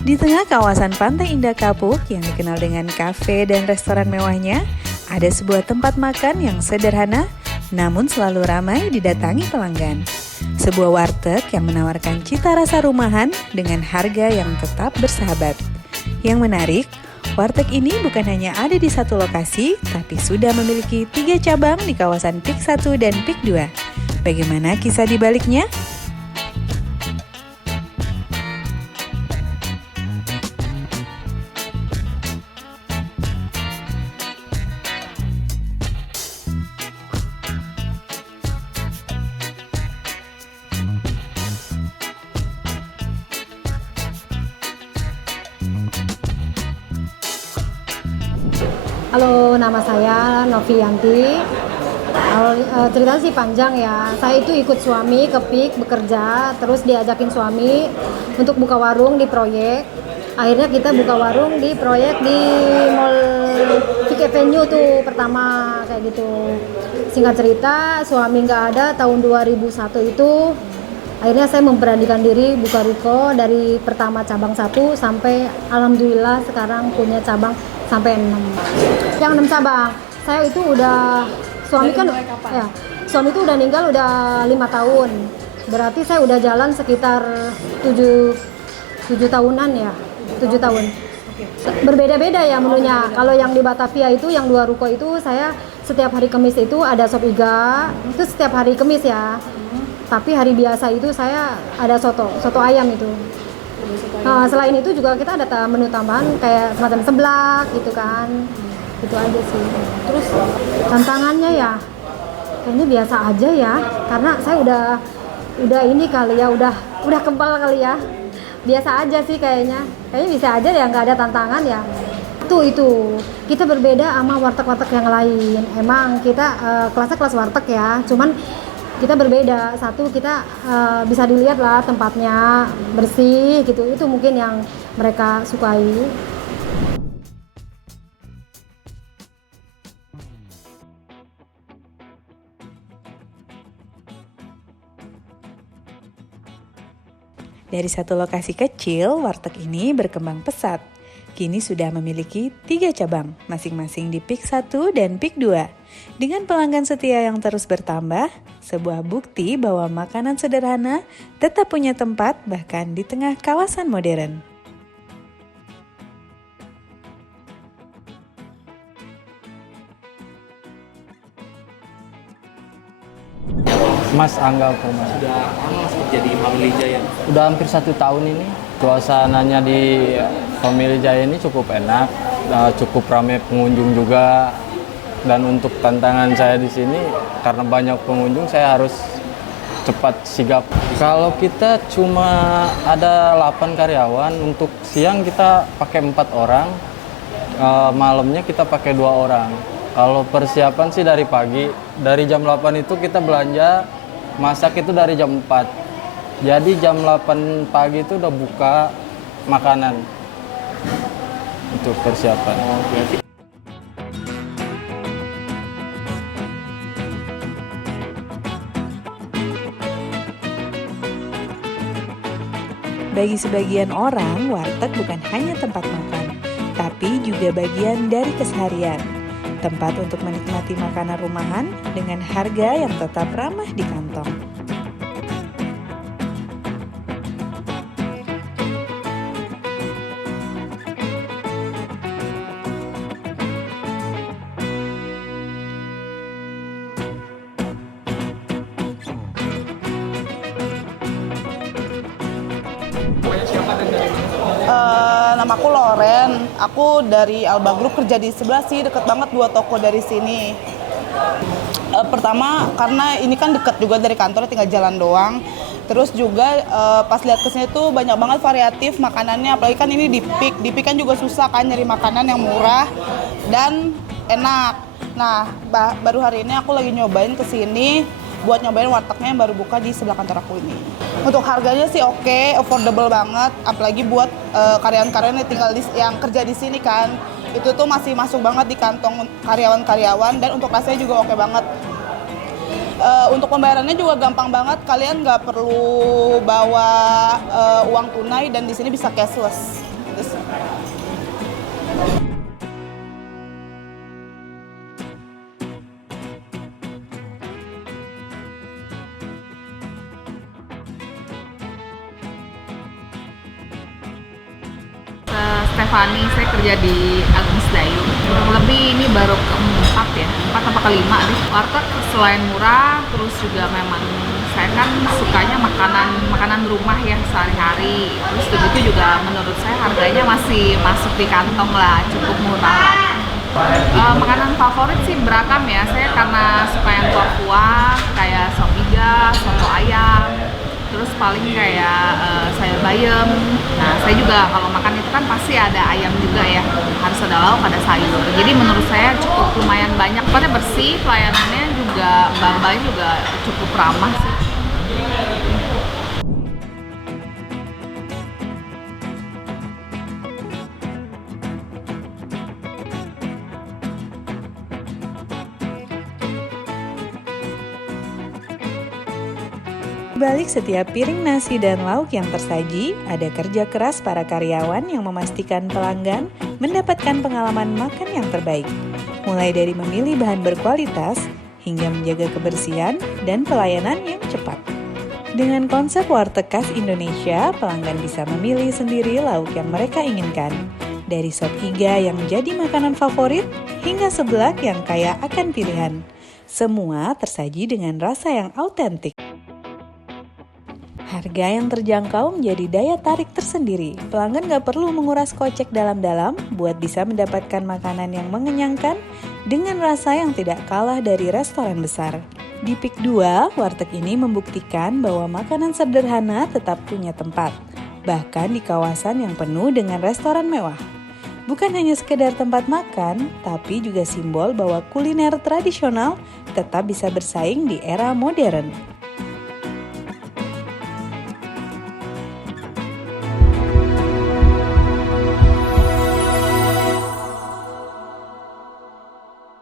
Di tengah kawasan Pantai Indah Kapuk yang dikenal dengan kafe dan restoran mewahnya, ada sebuah tempat makan yang sederhana namun selalu ramai didatangi pelanggan. Sebuah warteg yang menawarkan cita rasa rumahan dengan harga yang tetap bersahabat. Yang menarik, warteg ini bukan hanya ada di satu lokasi, tapi sudah memiliki 3 cabang di kawasan PIK 1 dan PIK 2. Bagaimana kisah di baliknya? Halo, nama saya Novianti. Ceritanya sih panjang ya. Saya itu ikut suami ke PIK bekerja, terus diajakin suami untuk buka warung di proyek. Akhirnya kita buka warung di proyek di Mall PIK Avenue tuh pertama kayak gitu. Singkat cerita, suami nggak ada tahun 2001 itu. Akhirnya saya memberanikan diri buka ruko dari pertama cabang 1 sampai alhamdulillah sekarang punya cabang sampai 6. Yang 6 cabang. Saya itu udah suami kan ya. Suami itu udah meninggal udah 5 tahun. Berarti saya udah jalan sekitar 7 tahunan ya. 7 tahun. Berbeda-beda ya menunya. Kalau yang di Batavia itu yang 2 ruko itu saya setiap hari Kamis itu ada sop iga. Itu setiap hari Kamis ya. Tapi hari biasa itu saya ada soto ayam itu. Nah, selain itu juga kita ada menu tambahan kayak semacam seblak gitu kan. Itu aja sih. Terus tantangannya ya kayaknya biasa aja ya. Karena saya udah ini kali ya, udah kebal kali ya. Biasa aja sih kayaknya. Kayaknya bisa aja ya, nggak ada tantangan ya. Itu kita berbeda sama warteg-warteg yang lain. Emang kita kelasnya kelas warteg ya. Cuman kita berbeda, satu kita bisa dilihat lah tempatnya bersih gitu, itu mungkin yang mereka sukai. Dari satu lokasi kecil, warteg ini berkembang pesat. Kini sudah memiliki 3 cabang, masing-masing di PIK 1 dan PIK 2. Dengan pelanggan setia yang terus bertambah, sebuah bukti bahwa makanan sederhana tetap punya tempat bahkan di tengah kawasan modern. Mas Angga Mas. Sudah lama jadi Family Jaya? Udah hampir 1 tahun ini. Suasananya di Family Jaya ini cukup enak, cukup ramai pengunjung juga. Dan untuk tantangan saya di sini, karena banyak pengunjung, saya harus cepat sigap. Kalau kita cuma ada 8 karyawan, untuk siang kita pakai 4 orang, malamnya kita pakai 2 orang. Kalau persiapan sih dari pagi, dari jam 8 itu kita belanja, masak itu dari jam 4. Jadi jam 8 pagi itu udah buka makanan untuk persiapan. Bagi sebagian orang, warteg bukan hanya tempat makan, tapi juga bagian dari keseharian. Tempat untuk menikmati makanan rumahan dengan harga yang tetap ramah di kantong. Nama aku Loren, aku dari Alba Group, kerja di sebelah sih, deket banget 2 toko dari sini. Pertama karena ini kan deket juga dari kantor, tinggal jalan doang. Terus juga pas lihat kesini tuh banyak banget variatif makanannya, apalagi kan ini di PIK kan juga susah kan nyari makanan yang murah dan enak. Nah, baru hari ini aku lagi nyobain kesini buat nyobain wartegnya yang baru buka di sebelah kantor aku ini. Untuk harganya sih oke, affordable banget, apalagi buat karyawan-karyawan yang kerja di sini kan. Itu tuh masih masuk banget di kantong karyawan-karyawan dan untuk rasanya juga oke banget. Untuk pembayarannya juga gampang banget. Kalian nggak perlu bawa uang tunai dan di sini bisa cashless. Stefani, saya kerja di Agung Sedayu. Kurang lebih ini baru keempat ya, 4 atau kelima deh. Warteg selain murah, terus juga memang saya kan sukanya makanan rumah ya sehari-hari. Terus begitu juga menurut saya harganya masih masuk di kantong lah, cukup murah. Makanan favorit sih beragam ya. Saya karena suka yang kuah-kuah, kayak sop iga, soto ayam. Terus paling kayak sayur bayam. Nah, saya juga kalau makan itu kan pasti ada ayam juga ya. Harus ada lauk, ada sayur. Jadi menurut saya cukup lumayan banyak. Tempatnya bersih, pelayanannya juga, mbak-mbaknya juga cukup ramah sih. Di balik setiap piring nasi dan lauk yang tersaji, ada kerja keras para karyawan yang memastikan pelanggan mendapatkan pengalaman makan yang terbaik. Mulai dari memilih bahan berkualitas, hingga menjaga kebersihan dan pelayanan yang cepat. Dengan konsep warteg khas Indonesia, pelanggan bisa memilih sendiri lauk yang mereka inginkan. Dari sop iga yang jadi makanan favorit, hingga seblak yang kaya akan pilihan. Semua tersaji dengan rasa yang autentik. Harga yang terjangkau menjadi daya tarik tersendiri. Pelanggan gak perlu menguras kocek dalam-dalam buat bisa mendapatkan makanan yang mengenyangkan dengan rasa yang tidak kalah dari restoran besar. Di Pik 2, warteg ini membuktikan bahwa makanan sederhana tetap punya tempat, bahkan di kawasan yang penuh dengan restoran mewah. Bukan hanya sekedar tempat makan, tapi juga simbol bahwa kuliner tradisional tetap bisa bersaing di era modern.